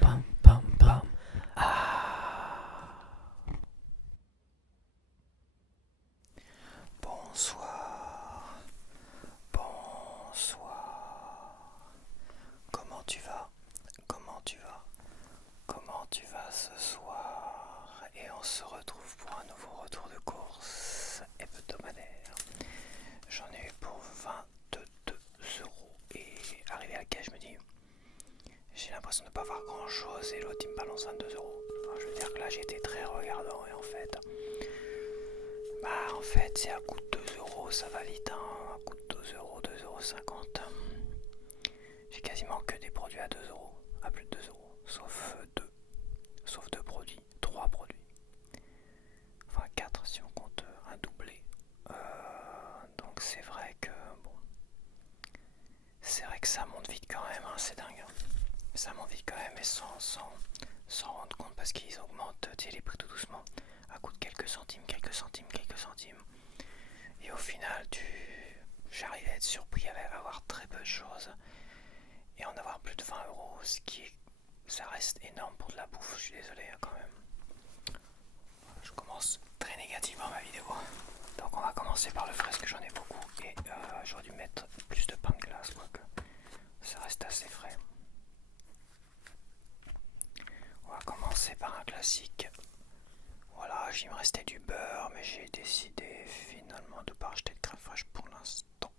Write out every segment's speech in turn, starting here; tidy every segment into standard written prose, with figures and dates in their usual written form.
Pam, pam, pam. Ah. Bonsoir. Bonsoir. Comment tu vas? Comment tu vas? Comment tu vas ce soir? Et on se retrouve pour un nouveau retour de course hebdomadaire. J'en ai eu pour 22 euros. Et arrivé à la caisse, je me dis, j'ai l'impression de ne pas voir grand chose. Et l'autre il me balance 22 euros. Alors, je veux dire que là j'étais très regardant. Et en fait, c'est à coût de 2 euros, ça va vite. À coût de 2 euros, 2,50 €. J'ai quasiment que des produits à 2 euros. À plus de 2 euros. Sauf deux produits. 3 produits. Enfin 4 si on compte un doublé. Donc c'est vrai que ça monte vite quand même, hein, c'est dingue. Ça monte vite quand même et sans rendre compte parce qu'ils augmentent les prix tout doucement à coût de quelques centimes. Et au final j'arrive à être surpris à avoir très peu de choses et en avoir plus de 20 euros, ça reste énorme pour de la bouffe, je suis désolé quand même. Je commence très négativement ma vidéo. Donc on va commencer par le frais parce que j'en ai beaucoup et j'aurais dû mettre plus de pain de glace, quoique ça reste assez frais. On va commencer par un classique. Voilà, il me restait du beurre, mais j'ai décidé finalement de ne pas racheter de crème fraîche pour l'instant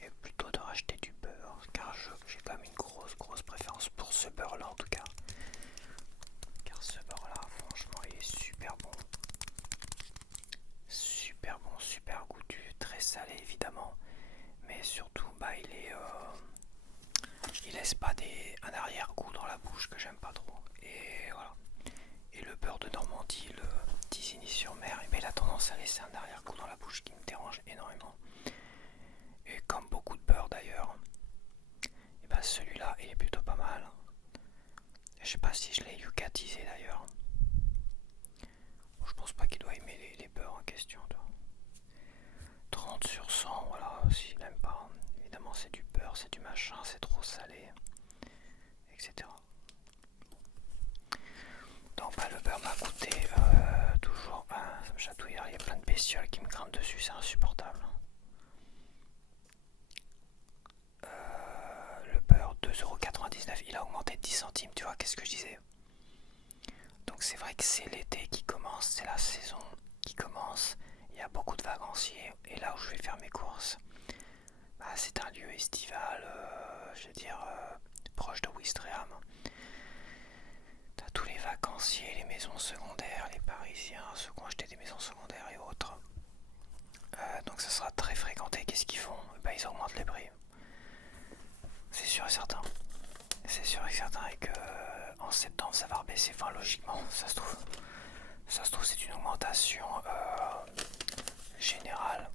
et plutôt de racheter du beurre car j'ai quand même une grosse préférence pour ce beurre là en tout cas. Car ce beurre là, franchement, il est super bon. Super bon, super goûtu, très salé évidemment, mais surtout il laisse pas un arrière-goût dans la bouche que j'aime pas trop. Et voilà. Et le beurre de Normandie, le Tisigny-sur-Mer, il a tendance à laisser un arrière-goût dans la bouche qui me dérange énormément. Et comme beaucoup de beurre d'ailleurs, et celui-là il est plutôt pas mal. Je sais pas si je l'ai yucatisé d'ailleurs. Je pense pas qu'il doit aimer les beurres en question. 30 sur 100, voilà, s'il n'aime pas. Évidemment c'est du beurre, c'est du machin, c'est trop salé, etc. Donc le beurre m'a coûté toujours, ça me chatouille, il y a plein de bestioles qui me grimpent dessus, c'est insupportable. Le beurre 2,99 €, il a augmenté de 10 centimes, tu vois, qu'est-ce que je disais. Donc c'est vrai que c'est l'été qui commence, c'est la saison qui commence, il y a beaucoup de vacanciers et là où je vais faire mes courses, c'est un lieu estival, je veux dire proche de Ouistreham. T'as tous les vacanciers, les maisons secondaires, les Parisiens, ceux qui ont acheté des maisons secondaires et autres. Donc ça sera très fréquenté. Qu'est-ce qu'ils font? Ils augmentent les prix. C'est sûr et certain. C'est sûr et certain et que en septembre ça va rebaisser. Enfin logiquement, ça se trouve c'est une augmentation générale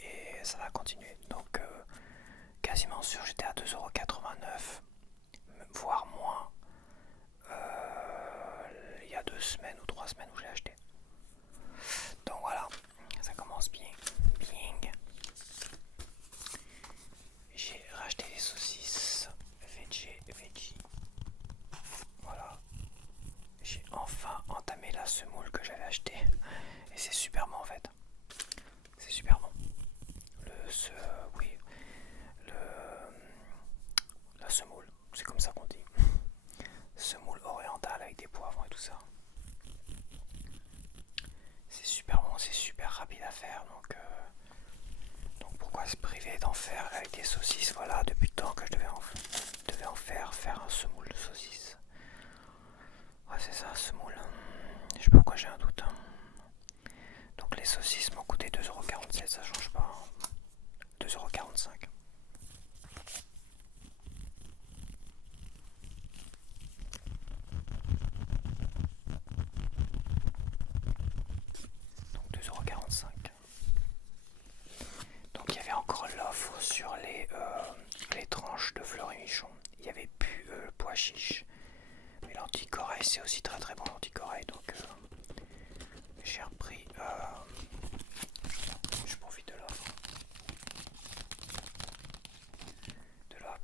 et ça va continuer. Donc quasiment sûr j'étais à 2,89 €, voire moins. Il y a 2 semaines ou 3 semaines où je l'ai acheté. Donc voilà, ça commence bien. J'ai racheté des saucisses veggie. Voilà. J'ai enfin entamé la semoule que j'avais achetée. Et c'est super bon en fait. C'est super bon. La semoule, c'est comme ça qu'on dit. Semoule orientale avec des poivrons et tout ça. C'est super bon, c'est super rapide à faire, donc pourquoi se priver d'en faire avec des saucisses? Voilà, depuis le temps que je devais en faire un semoule de saucisses. Ouais, c'est ça, un semoule. Je sais pas pourquoi j'ai un doute. Donc les saucisses m'ont coûté 2,47 €, ça change pas. 2,45 €. Donc 2,45 €. Donc il y avait encore l'offre sur les tranches de Fleury-Michon. Il n'y avait plus le pois chiche. Mais l'anticorail, c'est aussi très très bon l'anticorail. Donc j'ai repris. Je profite de l'offre.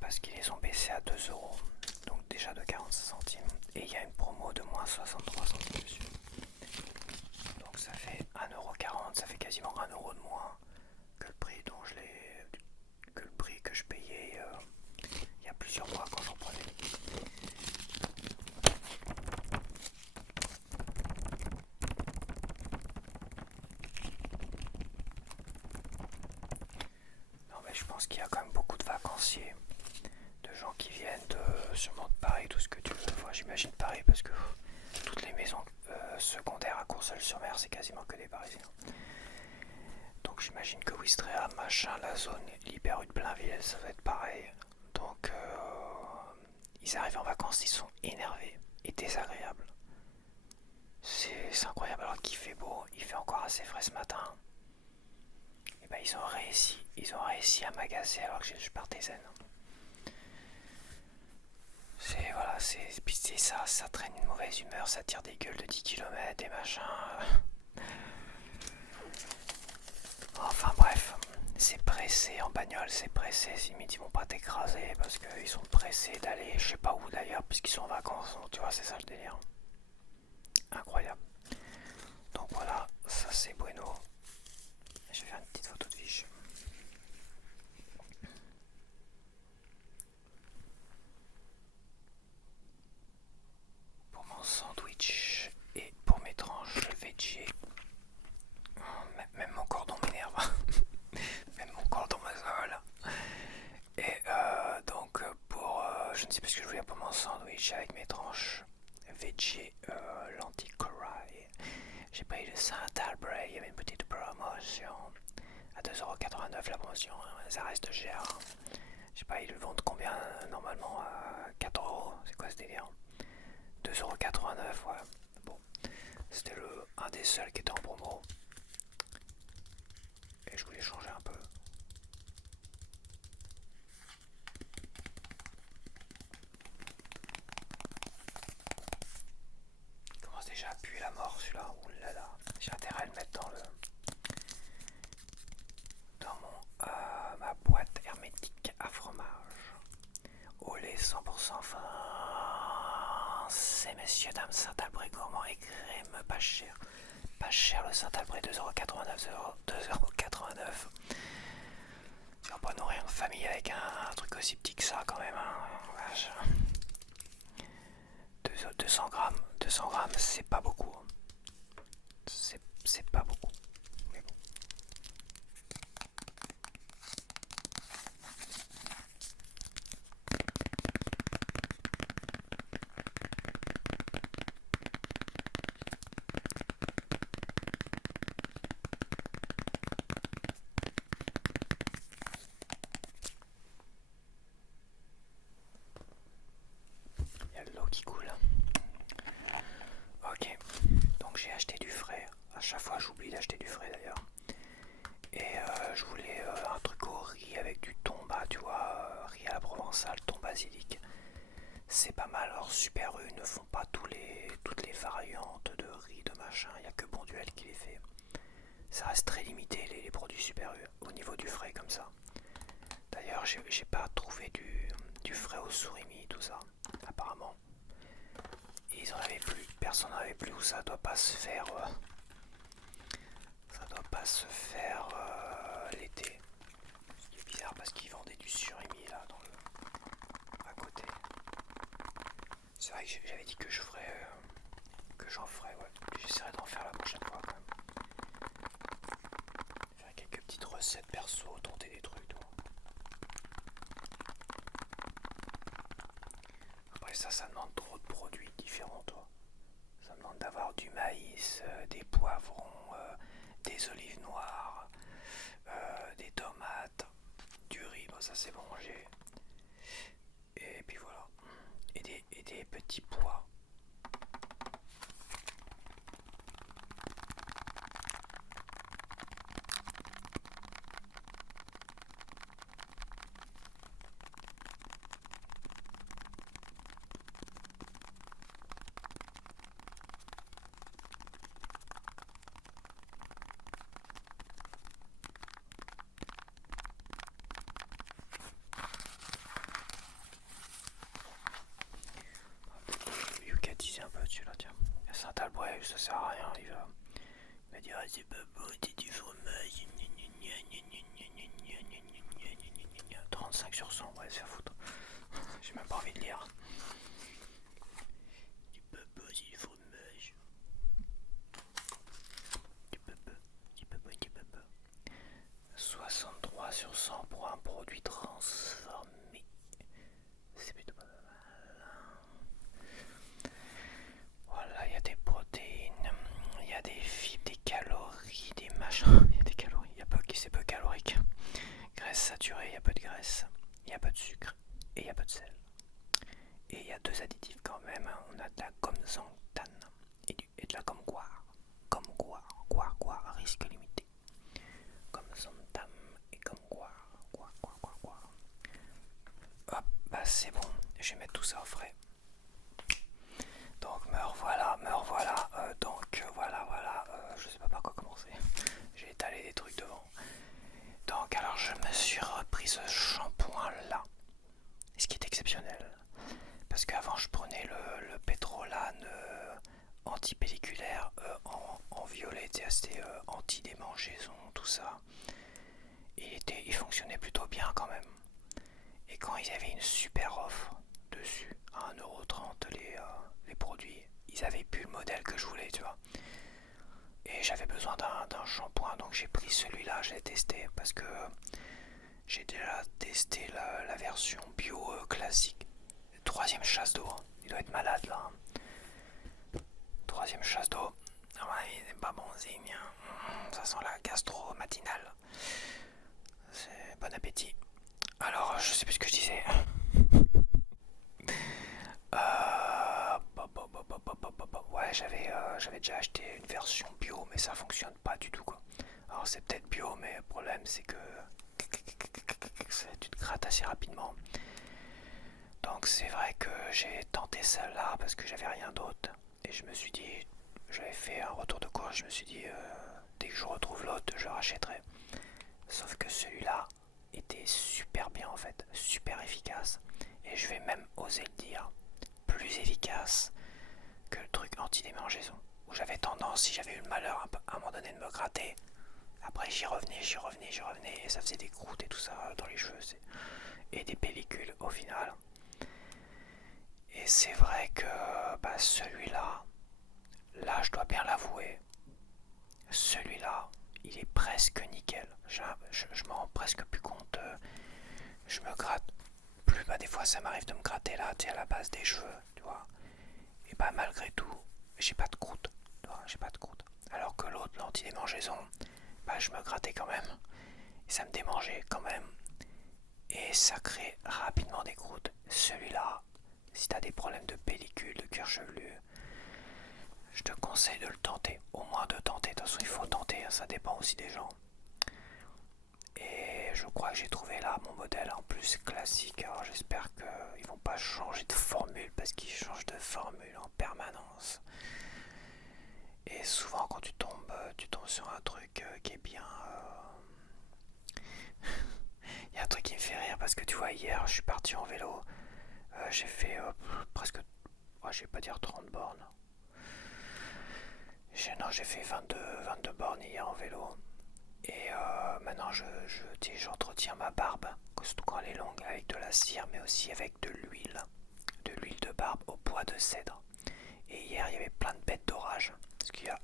parce qu'ils les ont baissés à 2 euros, donc déjà de 45 centimes. Et il y a une promo de moins 63 centimes dessus. Donc ça fait 1,40 €, ça fait quasiment 1 euro de moins que le prix que le prix que je payais il y a plusieurs mois quand j'en prenais. Non mais je pense qu'il y a quand même beaucoup de vacanciers, de gens qui viennent sûrement de Paris, tout ce que tu veux. Enfin, j'imagine Paris parce que toutes les maisons secondaires à Courseulles-sur-Mer, c'est quasiment que des Parisiens. Donc j'imagine que Ouistreham, machin, la zone Libéru de Blainville, ça va être pareil. Donc ils arrivent en vacances, ils sont énervés et désagréables. C'est incroyable alors qu'il fait beau, il fait encore assez frais ce matin. Et ben ils ont réussi à m'agacer alors que je partais zen. C'est voilà, c'est ça, ça traîne une mauvaise humeur, ça tire des gueules de 10 km et machin. Enfin bref, c'est pressé en bagnole, c'est pressé, limite ils vont pas t'écraser parce qu'ils sont pressés d'aller je sais pas où d'ailleurs puisqu'ils sont en vacances, donc tu vois c'est ça le délire. Incroyable. Donc voilà, ça c'est bueno. Je vais faire une petite photo de fiche. Pour mon sandwich et pour mes tranches veggie. Même mon cordon m'énerve. Même mon cordon m'isole. Et donc pour je ne sais plus ce que je voulais pour mon sandwich avec mes tranches veggie lentilles corail. J'ai pris le Saint-Albret, il y avait une petite promotion à 2,89€ la promotion, ça reste cher. Je sais pas, ils le vendent combien normalement à 4 euros, c'est quoi ce délire? 2,89€, ouais. Bon, c'était un des seuls qui était en promo. Et je voulais changer un peu. Il commence déjà à puer la mort celui-là. Ouh là là, j'ai intérêt à le mettre dans ma boîte hermétique à fromage. Au lait 100% fin. C'est messieurs, dames, Saint-Albret gourmand et crème, pas cher. Pas cher le Saint-Albret, 2,89€. 2,89€. Tu vas pas nourrir une famille avec un truc aussi petit que ça quand même. Hein. 200 grammes, 200 grammes, c'est pas beaucoup. C'est pas beaucoup. Mais bon. Il y a de l'eau qui coule. Ok, donc j'ai acheté du frais. À chaque fois j'oublie d'acheter du frais d'ailleurs. Et je voulais un truc au riz avec du thon, bah tu vois, riz à la provençale, thon basilic. C'est pas mal. Alors Super U ne font pas toutes les variantes de riz, de machin. Il n'y a que Bonduel qui les fait. Ça reste très limité les produits Super U au niveau du frais comme ça. D'ailleurs j'ai pas trouvé du frais au surimi, tout ça. Apparemment. Ils en avaient plus. Personne n'en avait plus. Ou ça doit pas se faire. Ça doit pas se faire l'été. Ce qui est bizarre parce qu'ils vendaient du surimi là à côté. C'est vrai que j'avais dit que que j'en ferais, ouais. J'essaierai d'en faire la prochaine fois quand même. Faire quelques petites recettes perso, tenter des trucs, toi. Après ça demande trop de produits différents, toi. Ça demande d'avoir du maïs, des poivrons, des olives noires, des tomates, du riz, bon ça c'est bon, et puis voilà. Et des petits pois. allez se faire foutre. J'ai même pas envie de lire. Du papa, c'est du fromage. Du papa, du papa, du papa. 63 sur 100 pour un produit transformé. C'est plutôt pas mal. Voilà, il y a des protéines, il y a des fibres, des calories, des machins. Il y a des calories, c'est peu calorique. Graisse saturée, il y a peu de graisse. Il y a peu de sucre et il y a peu de sel. Et il y a 2 additifs quand même. On a de la gomme xanthane et de la gomme guar. Gomme guar, risque limité. Gomme xanthane et gomme guar. Hop, bah c'est bon. Je vais mettre tout ça au frais. Donc me revoilà. Je sais pas par quoi commencer. J'ai étalé des trucs devant. Donc alors je me suis repris ce shampoing là. Ce qui est exceptionnel. Parce qu'avant je prenais le pétrolane antipelliculaire en violet, c'était anti-démangeaison, tout ça. Il fonctionnait plutôt bien quand même. Et quand ils avaient une super offre dessus, à 1,30€ les produits, ils avaient plus le modèle que je voulais, tu vois. Et j'avais besoin d'un shampoing, donc j'ai pris celui-là, je l'ai testé parce que j'ai déjà testé la version bio classique. 3e chasse d'eau, il doit être malade là. 3e chasse d'eau. Ah ouais, il n'est pas bon signe. Ça sent la gastro matinale. C'est bon appétit. Alors, je sais plus ce que je disais. Ouais, j'avais déjà acheté une version bio, mais ça fonctionne pas du tout quoi. Alors c'est peut-être bio, mais le problème c'est que tu te grattes assez rapidement. Donc c'est vrai que j'ai tenté celle-là parce que j'avais rien d'autre. Et je me suis dit, j'avais fait un retour de course, je me suis dit, dès que je retrouve l'autre, je rachèterai. Sauf que celui-là était super bien en fait, super efficace. Et je vais même oser le dire, plus efficace que le truc anti-démangeaison. Où j'avais tendance, si j'avais eu le malheur à un moment donné de me gratter, après j'y revenais, et ça faisait des croûtes et tout ça dans les cheveux. Et des pellicules au final. Et c'est vrai que celui-là, là je dois bien l'avouer, celui-là, il est presque nickel. Je m'en rends presque plus compte. Je me gratte plus, des fois ça m'arrive de me gratter là, tu sais, à la base des cheveux, tu vois. Et malgré tout, j'ai pas de croûte, tu vois, j'ai pas de croûte. Alors que l'autre, l'anti-démangeaison, je me grattais quand même. Et ça me démangeait quand même. Et ça crée rapidement des croûtes. Celui-là, si t'as des problèmes de pellicule, de cuir chevelu, je te conseille de le tenter. Au moins de tenter. De toute façon, il faut tenter. Ça dépend aussi des gens. Et je crois que j'ai trouvé là mon modèle en plus classique. Alors j'espère qu'ils vont pas changer de formule parce qu'ils changent de formule en permanence. Et souvent quand tu tombes sur un truc qui est bien... Il y a un truc qui me fait rire parce que tu vois, hier je suis parti en vélo. J'ai fait presque... je vais pas dire 30 bornes. J'ai fait 22 bornes hier en vélo. Et maintenant j'entretiens ma barbe, surtout quand elle est longue, avec de la cire, mais aussi avec de l'huile de barbe au bois de cèdre. Et hier il y avait plein de bêtes d'orage, parce qu'il va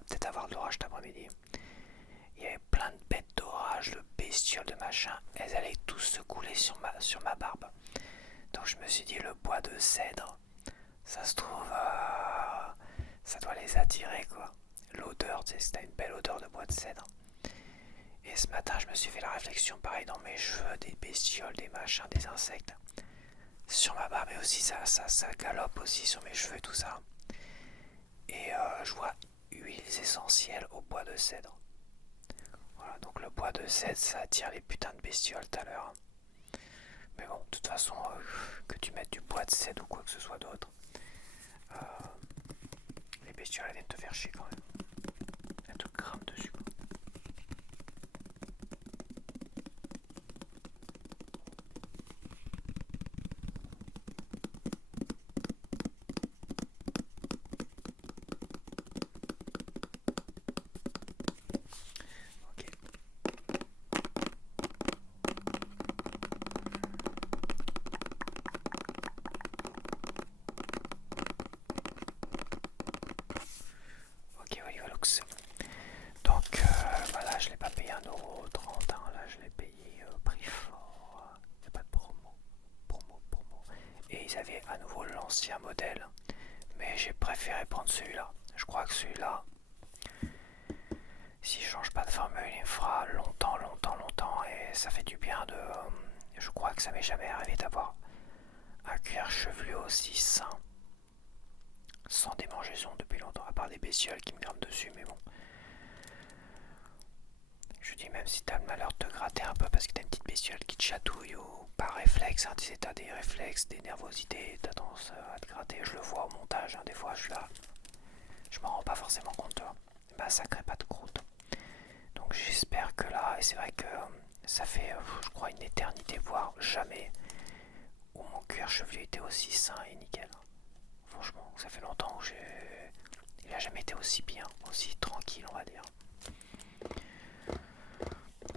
peut-être avoir de l'orage cet après-midi. Il y avait plein de bêtes d'orage, de bestioles, de machin, elles allaient tous se couler sur ma barbe. Donc je me suis dit, le bois de cèdre, ça se trouve, ça doit les attirer quoi. L'odeur, tu sais, c'était une belle odeur de bois de cèdre. Et ce matin, je me suis fait la réflexion, pareil, dans mes cheveux, des bestioles, des machins, des insectes. Sur ma barbe, mais aussi ça galope aussi sur mes cheveux, tout ça. Et je vois huiles essentielles au bois de cèdre. Voilà, donc le bois de cèdre, ça attire les putains de bestioles tout à l'heure. Mais bon, de toute façon, que tu mettes du bois de cèdre ou quoi que ce soit d'autre, les bestioles, elles viennent te faire chier quand même. Elles te crament dessus, quoi. Deluxe. Donc voilà, je l'ai pas payé 1,30€, hein, là je l'ai payé prix fort, il n'y a pas de promo. Et ils avaient à nouveau l'ancien modèle, mais j'ai préféré prendre celui-là. Je crois que celui-là, si je change pas de formule, il me fera longtemps, et ça fait du bien de... je crois que ça m'est jamais arrivé d'avoir un cuir chevelu aussi sain, sans démangeaison depuis longtemps, à part des bestioles qui me grimpent dessus, mais bon. Je dis, même si t'as le malheur de te gratter un peu parce que t'as une petite bestiole qui te chatouille ou par réflexe, hein, tu sais, t'as des réflexes, des nervosités, t'as tendance à te gratter. Je le vois au montage, hein, des fois je suis là, je m'en rends pas forcément compte, bah ça crée pas de croûte. Donc j'espère que là, et c'est vrai que ça fait, je crois, une éternité, voire jamais, où mon cuir chevelu était aussi sain et nickel. Franchement, ça fait longtemps que il a jamais été aussi bien, aussi tranquille, on va dire.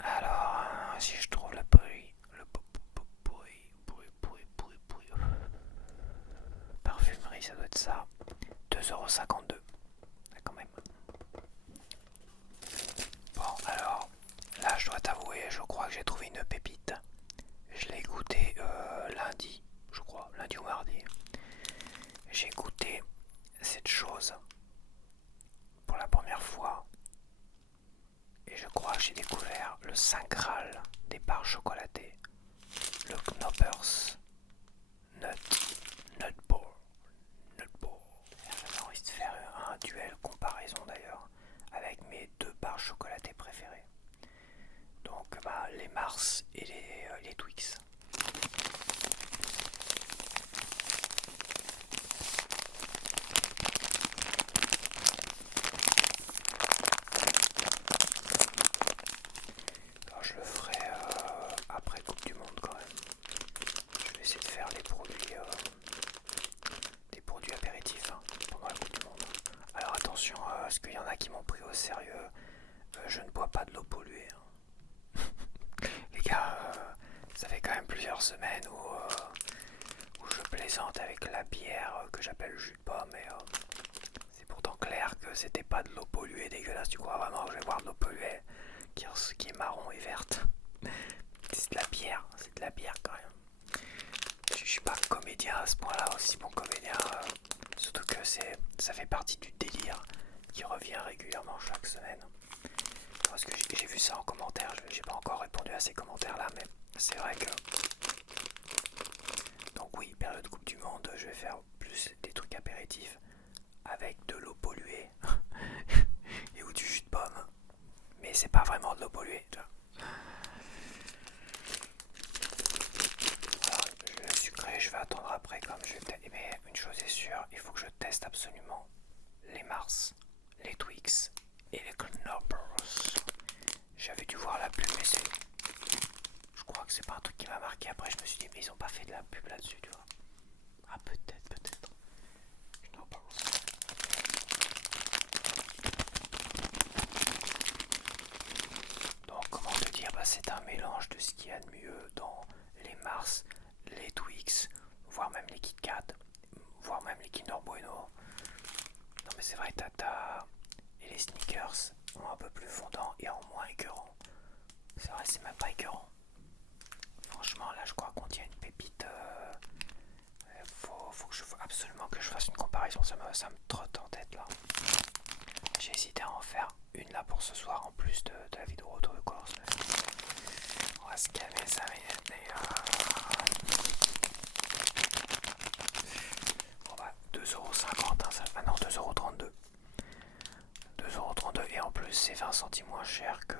Alors, si je trouve le bruit, parfumerie, ça doit être ça. 2,52€. Quand même. Bon, alors, là, je dois t'avouer, je crois que j'ai trouvé une pépite. Je l'ai goûté lundi, je crois, lundi ou mardi. J'ai goûté cette chose pour la première fois. Et je crois que j'ai découvert le Saint Graal des barres chocolatées. Le Knoppers Nutball. J'avais envie de faire un duel comparaison d'ailleurs avec mes deux barres chocolatées préférées. Donc bah, les Mars et les Twix. Alors je le ferai après Coupe du Monde quand même. Je vais essayer de faire des produits apéritifs hein, pendant la Coupe du Monde. Alors attention, parce qu'il y en a qui m'ont pris au sérieux. Je ne bois pas de l'eau polluée. Hein. Les gars, ça fait quand même plusieurs semaines où je plaisante avec la bière que j'appelle jus de pomme. Et c'est pourtant clair que c'était pas de l'eau polluée dégueulasse. Tu crois vraiment que je vais boire de l'eau polluée qui est marron et verte? C'est de la bière quand même. Je suis pas comédien à ce point-là, aussi bon comédien. Surtout que ça fait partie du délire qui revient régulièrement chaque semaine. Parce que j'ai vu ça en commentaire, j'ai pas encore répondu à ces commentaires-là, mais c'est vrai que... Donc oui, période Coupe du Monde, je vais faire plus des trucs apéritifs avec de l'eau polluée et ou du jus de pomme. Mais c'est pas vraiment de l'eau polluée, tu vois. Alors, le sucré, je vais attendre après comme je vais... Mais une chose est sûre, il faut que je teste absolument les Mars, les Twix et les Knoppers. J'avais dû voir la pub, mais je crois que c'est pas un truc qui m'a marqué. Après, je me suis dit, mais ils ont pas fait de la pub là-dessus, tu vois. Ah, peut-être. Donc, comment te dire, bah, c'est un mélange de ce qu'il y a de mieux dans les Mars, les Twix, voire même les Kit Kat, voire même les Kinder Bueno. Non, mais c'est vrai, et les Snickers sont un peu plus fondants et en moins écœurants. C'est vrai, c'est même pas écœurant. Franchement, là, je crois qu'on tient une pépite. Faut absolument que je fasse une comparaison. Ça me trotte en tête là. J'ai hésité à en faire une là pour ce soir en plus de la vidéo Retour de course. On va se calmer ça minutes. Bon bah 2,50€, hein, ça. Ah non, 2,32€. 2,32€ et en plus c'est 20 centimes moins cher que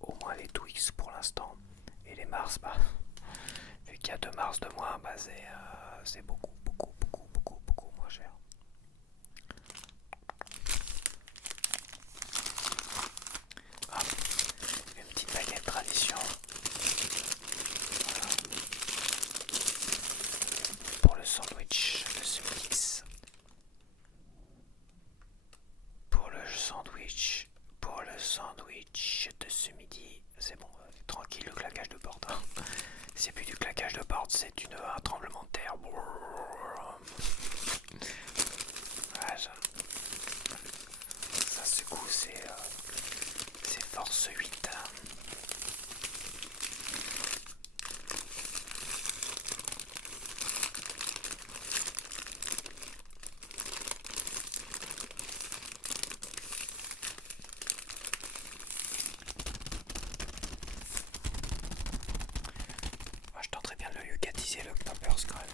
au moins les Twix pour l'instant. Et les Mars, bah vu qu'il y a 2 Mars de moins, bah c'est beaucoup moins cher. Ah, une petite baguette tradition. Voilà. Pour le sandwich de ce mix. Pour le sandwich de ce midi, c'est bon, tranquille le claquage de porte. Hein. C'est plus du claquage de porte, c'est un tremblement de terre. Voilà, ça secoue coup c'est force 8. Moi je tenterais bien de le yucatiser le Knoppers quand même.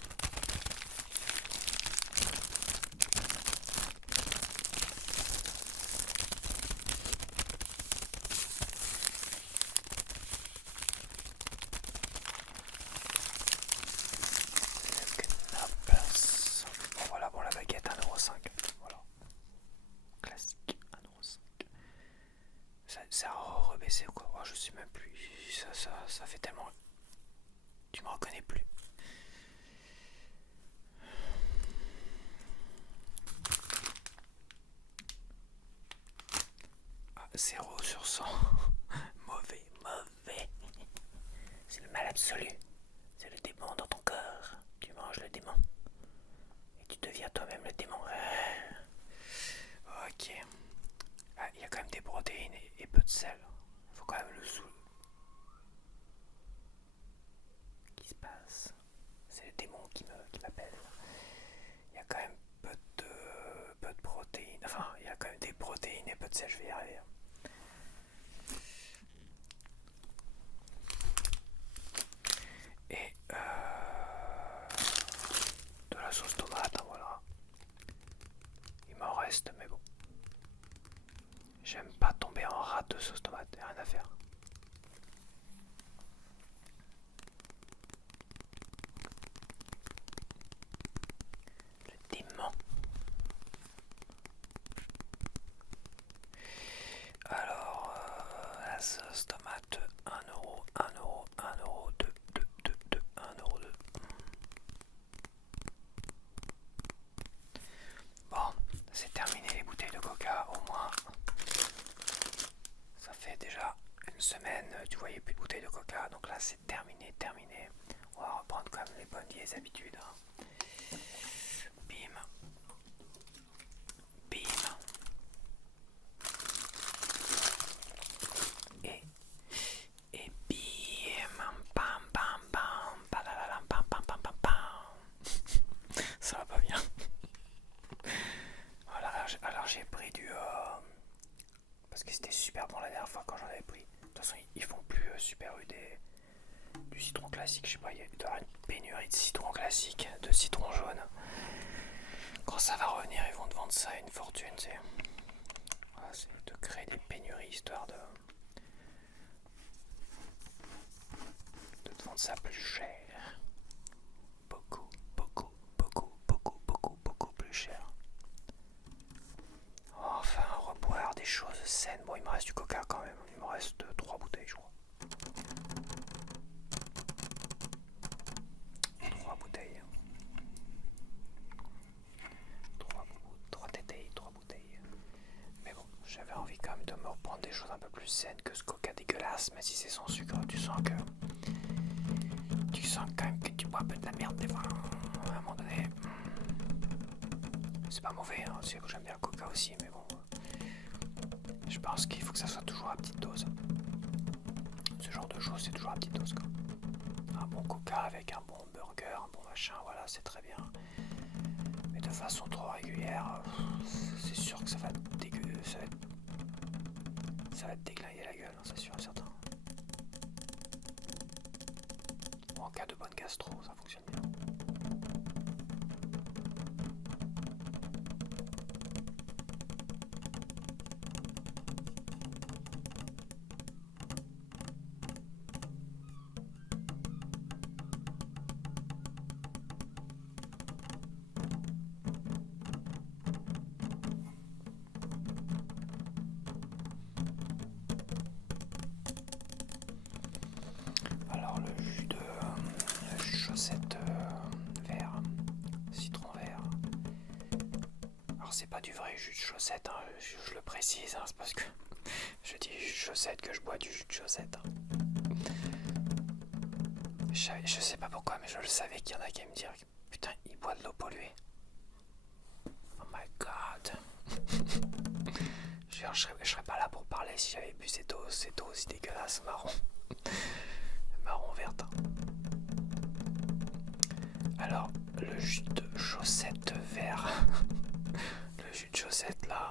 Knoppers. Bon voilà, bon la baguette 1,5€. Voilà. Classique 1,5€. Ça a rebaissé ou quoi? Oh, je sais même plus. Ça fait tellement. Tu me reconnais plus. Ah, 0 sur 100. Mauvais. C'est le mal absolu. C'est le démon dans ton corps. Tu manges le démon. Et tu deviens toi-même le démon. Ok. Ah, il y a quand même des protéines et peu de sel. Faut quand même le sous. Qu'est-ce qui se passe? C'est le démon qui m'appelle. Il y a quand même peu de protéines. Enfin, il y a quand même des protéines et peu de sel. Je vais y arriver. Et de la sauce tomate, hein, voilà. Il m'en reste, mais bon. J'aime pas tomber en rate de sauce tomate, rien à faire. Le démon. Alors, la sauce tomate, 1€, 1€, 1€, 2, 2, 2, 2, 1€, 2. Bon, c'est terminé les bouteilles de coca, au moins. Ça fait déjà une semaine, tu voyais plus de bouteilles de coca, donc là c'est terminé. On va reprendre quand même les bonnes vieilles habitudes. Bim. Et bim. Bam bam bam. Balalam, bam bam bam bam bam. Ça va pas bien. Voilà, alors j'ai pris du... parce que c'était super bon la dernière fois quand j'en avais pris. De toute façon, ils font plus Super U du citron classique. Je sais pas, il doit y avoir une pénurie de citron classique, de citron jaune. Quand ça va revenir, ils vont te vendre ça à une fortune, tu sais. Voilà, c'est de créer des pénuries histoire de te vendre ça plus cher. Beaucoup plus cher. Enfin, reboire des choses saines. Bon, il me reste du coca quand même. Il me reste 3 bouteilles, je crois. 3 bouteilles. 3 tétés, 3 bouteilles. Mais bon, j'avais envie quand même de me reprendre des choses un peu plus saines que ce coca dégueulasse. Mais si c'est sans sucre, tu sens quand même que tu bois un peu de la merde des fois. À un moment donné, c'est pas mauvais, hein. C'est que j'aime bien le coca aussi, mais bon. Je pense qu'il faut que ça soit toujours à petite dose. Ce genre de choses, c'est toujours à petite dose, quoi. Un bon coca avec un bon burger, un bon machin, voilà, c'est très bien. Mais de façon trop régulière, c'est sûr que ça va te déglinguer la gueule, hein, c'est sûr et certain. Ou en cas de bonne gastro, ça fonctionne bien. Alors le jus de chaussette vert, citron vert. Alors c'est pas du vrai jus de chaussette, hein, je le précise, hein, c'est parce que je dis jus de chaussette que je bois du jus de chaussette. Hein. Je sais pas pourquoi, mais je le savais qu'il y en a qui allaient me dire putain, il boit de l'eau polluée. Oh my god. Je serais pas là pour parler si j'avais bu cette eau aussi dégueulasse, marron. Marron verte. Alors, le jus de chaussette vert. Le jus de chaussette là.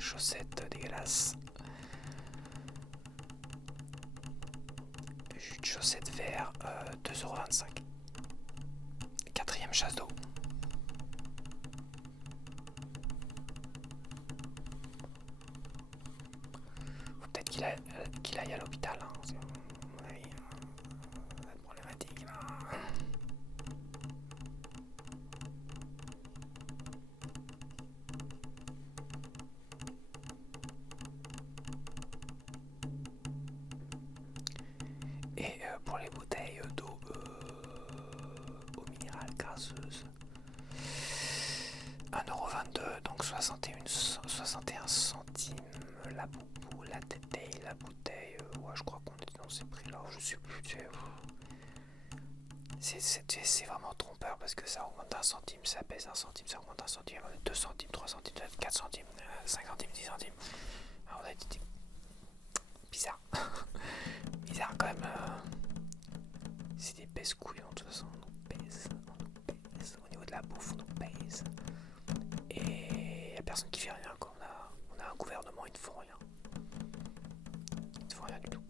Chaussette dégueulasse. Jus de chaussette vert, 2,25€. Quatrième chasse d'eau. Faut peut-être qu'il aille à l'hôpital, hein. C'est, à mon avis, ça va être problématique là. Et pour les bouteilles d'eau eau minérale gazeuse, 1,22€, donc 61 centimes la boubou, la tétaille, la bouteille. Ouais, je crois qu'on était dans ces prix là, je sais plus. C'est vraiment trompeur parce que ça augmente 1 centime, ça pèse 1 centime, ça augmente 1 centime, 2 centimes, 3 centimes, 4 centimes, 5 centimes, 10 centimes. Alors on a dit bizarre. Bizarre quand même. C'est des pèse-couillons de toute façon. On nous pèse. Au niveau de la bouffe, on nous pèse. Et il n'y a personne qui fait rien. Quoi. On a un gouvernement, ils ne font rien. Ils ne font rien du tout.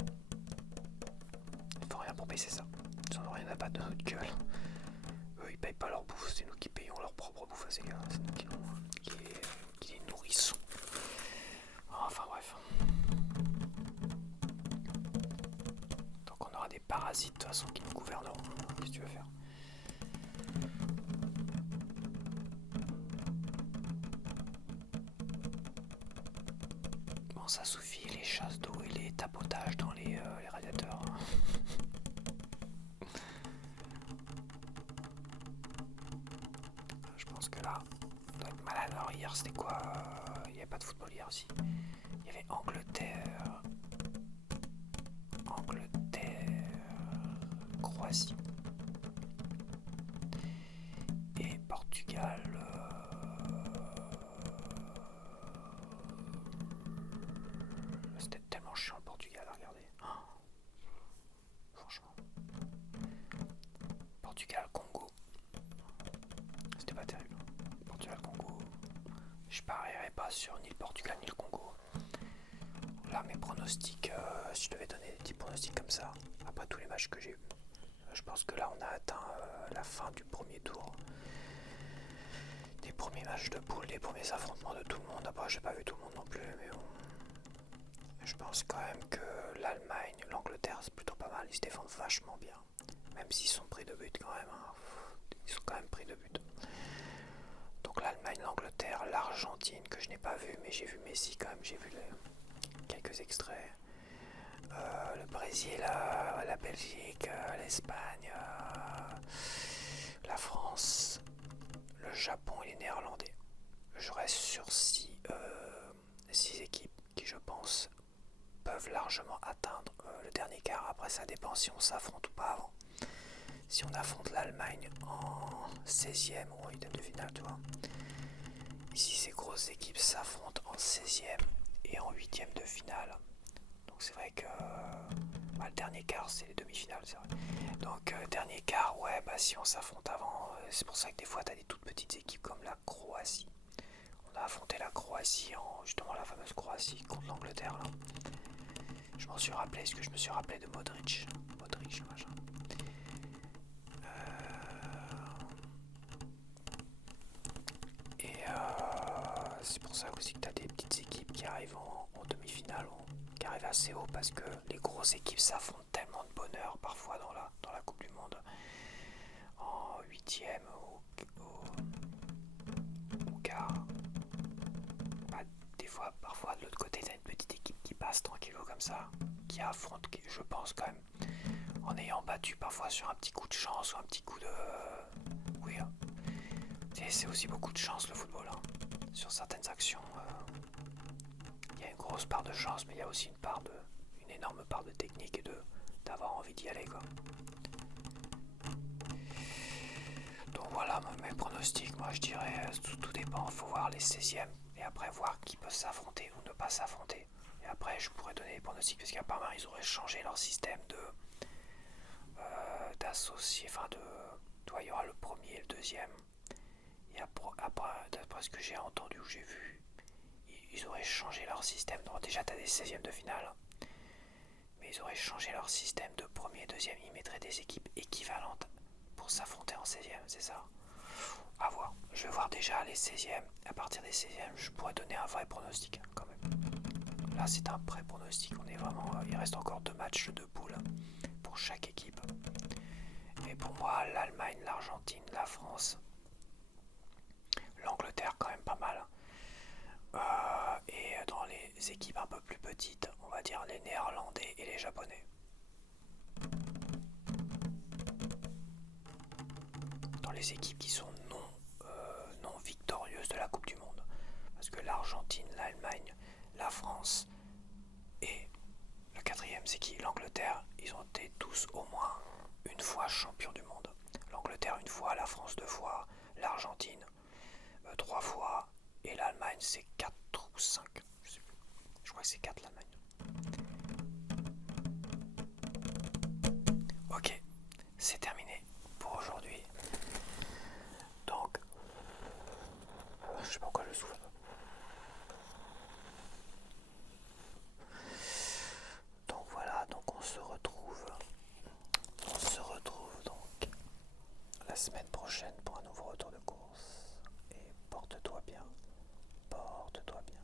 Ils ne font rien pour baisser ça. Ils n'en ont rien à battre de notre gueule. Eux, ils payent pas leur bouffe. C'est nous qui payons leur propre bouffe à ces gars. C'est nous qui les nourrissons. Enfin bref. On aura des parasites de toute façon qui nous gouverneront. Qu'est-ce que tu veux faire? Bon, ça suffit les chasses d'eau et les tapotages dans les radiateurs. Je pense que là, on doit être malade. Alors hier c'était quoi? Il n'y avait pas de football hier aussi. Il y avait Angleterre, Croatie et Portugal. C'était tellement chiant le Portugal à regarder. Franchement. Portugal-Congo. C'était pas terrible. Portugal-Congo. Je parierais pas sur ni le Portugal ni le Congo. Là mes pronostics, si je devais donner des petits pronostics comme ça, après tous les matchs que j'ai eu, je pense que là on a atteint la fin du premier tour, des premiers matchs de poule, des premiers affrontements de tout le monde. Après j'ai pas vu tout le monde non plus, mais bon, je pense quand même que l'Allemagne, l'Angleterre c'est plutôt pas mal, ils se défendent vachement bien, même s'ils sont pris de but quand même, hein. Ils sont quand même pris de but. Donc l'Allemagne, l'Angleterre, l'Argentine que je n'ai pas vu, mais j'ai vu Messi quand même, j'ai vu quelques extraits. Le Brésil, la Belgique, l'Espagne, la France, le Japon et les Néerlandais. Je reste sur 6 équipes qui, je pense, peuvent largement atteindre le dernier quart. Après, ça dépend si on s'affronte ou pas avant. Si on affronte l'Allemagne en 16e ou en 8e de finale, tu vois. Ici, ces grosses équipes s'affrontent en 16e et en 8e de finale. Donc c'est vrai que le dernier quart c'est les demi-finales, c'est vrai. Donc dernier quart, ouais, bah si on s'affronte avant, c'est pour ça que des fois t'as des toutes petites équipes comme la Croatie. On a affronté la Croatie justement la fameuse Croatie contre l'Angleterre là. Je m'en suis rappelé, est-ce que je me suis rappelé de Modric, machin. Et c'est pour ça aussi que t'as des petites équipes qui arrivent en demi-finale, qui arrivent assez haut parce que les grosses équipes s'affrontent tellement de bonheur parfois dans la Coupe du Monde. En 8e au quart. Bah, des fois, parfois de l'autre côté, t'as une petite équipe qui passe tranquillement comme ça, qui affronte, je pense quand même, en ayant battu parfois sur un petit coup de chance ou un petit coup de... Oui, hein. C'est aussi beaucoup de chance le football, hein. Sur certaines actions, il y a une grosse part de chance, mais il y a aussi une énorme part de technique et d'avoir envie d'y aller, quoi. Donc voilà mes pronostics. Moi je dirais tout dépend, faut voir les 16e et après voir qui peut s'affronter ou ne pas s'affronter. Et après, je pourrais donner des pronostics parce qu'apparemment, ils auraient changé leur système d'associer, enfin il y aura le premier et le deuxième. Et après, d'après ce que j'ai entendu ou j'ai vu, ils auraient changé leur système. Donc déjà, tu as des 16e de finale, mais ils auraient changé leur système de premier et deuxième. Ils mettraient des équipes équivalentes pour s'affronter en 16e, c'est ça? À voir. Je vais voir déjà les 16e. À partir des 16e, je pourrais donner un vrai pronostic quand même. Là, c'est un pré-pronostic. On est vraiment. Il reste encore 2 matchs de poule pour chaque équipe. Et pour moi, l'Allemagne, l'Argentine, la France, l'Angleterre, quand même pas mal. Et dans les équipes un peu plus petites, on va dire les Néerlandais et les Japonais. Dans les équipes qui sont non victorieuses de la Coupe du Monde. Parce que l'Argentine, l'Allemagne, la France et le quatrième, c'est qui? L'Angleterre. Ils ont été tous au moins une fois champions du monde. L'Angleterre une fois, la France 2 fois, l'Argentine 3 fois et l'Allemagne c'est 4 ou 5. Je sais plus. Je crois que c'est 4 l'Allemagne. Ok, c'est terminé pour aujourd'hui. Donc, je sais pas pourquoi je souffle. Donc voilà, donc on se retrouve donc la semaine prochaine pour un nouveau retour de course. Et porte-toi bien. Porte-toi bien.